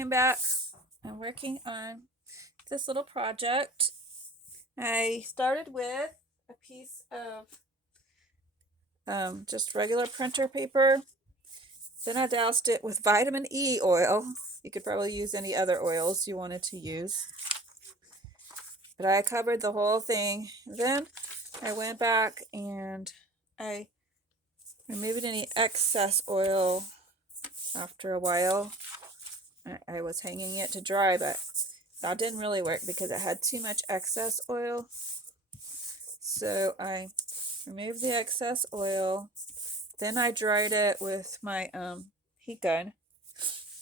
I'm back. I'm working on this little project. I started with a piece of just regular printer paper. Then I doused it with vitamin E oil. You could probably use any other oils you wanted to use. But I covered the whole thing. Then I went back and I removed any excess oil after a while. I was hanging it to dry, but that didn't really work because it had too much excess oil. So I removed the excess oil. Then I dried it with my heat gun.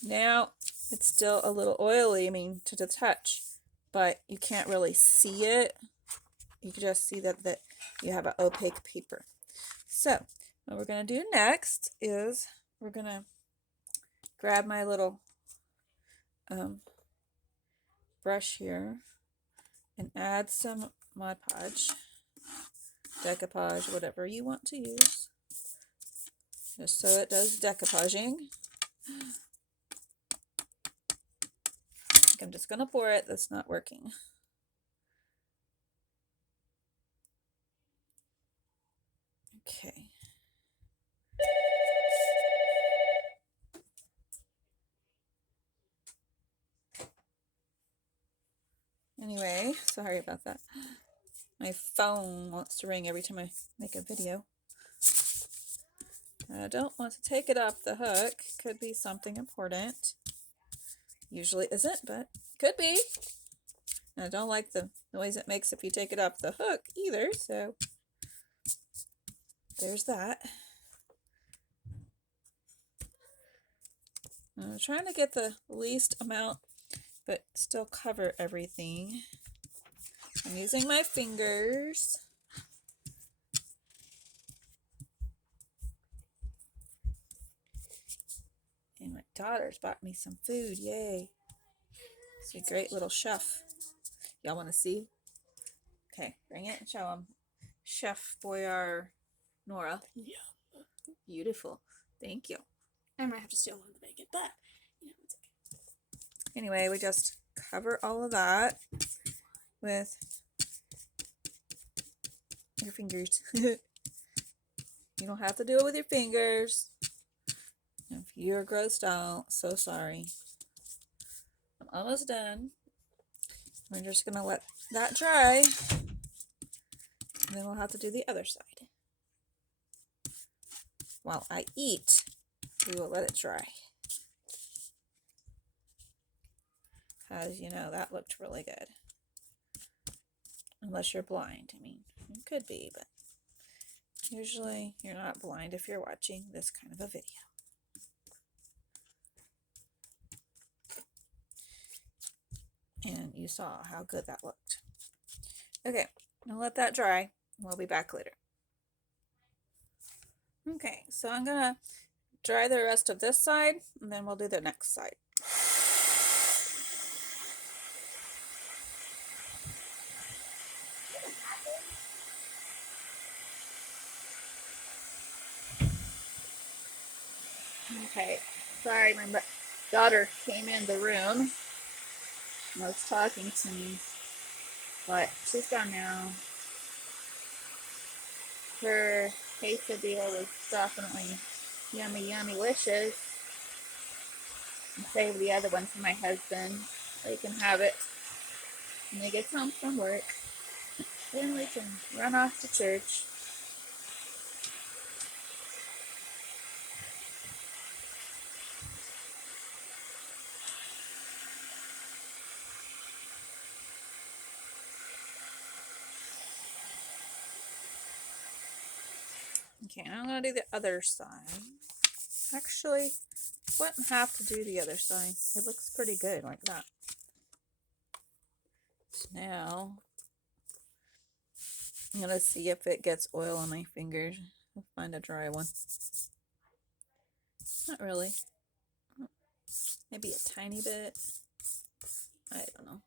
Now it's still a little oily, to the touch, but you can't really see it. You can just see that you have an opaque paper. So what we're going to do next is we're going to grab my little brush here and add some Mod Podge, decoupage, whatever you want to use, just so it does decoupaging. I think I'm just going to pour it. That's not working. Okay. Anyway, sorry about that. My phone wants to ring every time I make a video. I don't want to take it off the hook. Could be something important. Usually isn't, but could be. And I don't like the noise it makes if you take it off the hook either, so there's that. I'm trying to get the least amount, but still cover everything. I'm using my fingers. And my daughter's bought me some food. Yay. She's a great little chef. Y'all want to see? Okay, bring it and show them. Chef Boyar Nora. Yeah. Beautiful. Thank you. I might have to steal one of the bacon, but it's okay. Anyway, we just cover all of that with your fingers. You don't have to do it with your fingers. If you're grossed out, so sorry. I'm almost done. We're just going to let that dry. And then we'll have to do the other side. While I eat, we will let it dry. Because, that looked really good. Unless you're blind. You could be, but usually you're not blind if you're watching this kind of a video. And you saw how good that looked. Okay, I'll let that dry. We'll be back later. Okay, so I'm going to dry the rest of this side, and then we'll do the next side. Okay, sorry, my daughter came in the room and was talking to me, but she's gone now. Her quesadilla was definitely yummy, yummy-licious. And save the other one for my husband, so he can have it when he gets home from work. Then we can run off to church. Okay, I'm going to do the other side. Actually, wouldn't have to do the other side. It looks pretty good like that. So now, I'm going to see if it gets oil on my fingers. I'll find a dry one. Not really. Maybe a tiny bit. I don't know.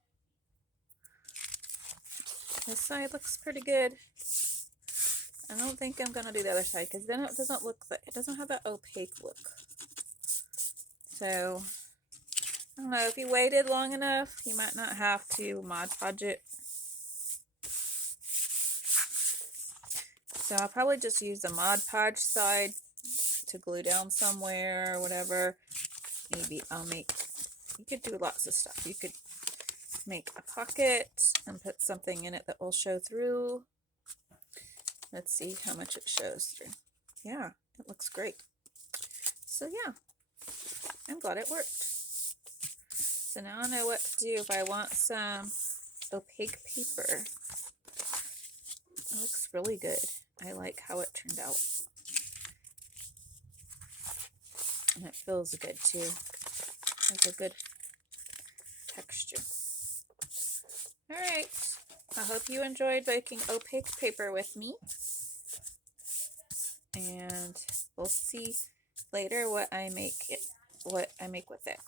This side looks pretty good. I don't think I'm going to do the other side because then it doesn't look, it doesn't have that opaque look. So I don't know, if you waited long enough, you might not have to Mod Podge it. So I'll probably just use the Mod Podge side to glue down somewhere or whatever. Maybe I'll make, you could do lots of stuff. You could make a pocket and put something in it that will show through. Let's see how much it shows through. Yeah, it looks great. So yeah, I'm glad it worked. So now I know what to do if I want some opaque paper. It looks really good. I like how it turned out. And it feels good too. Has a good texture. Alright, I hope you enjoyed making opaque paper with me. And we'll see later what I make with it.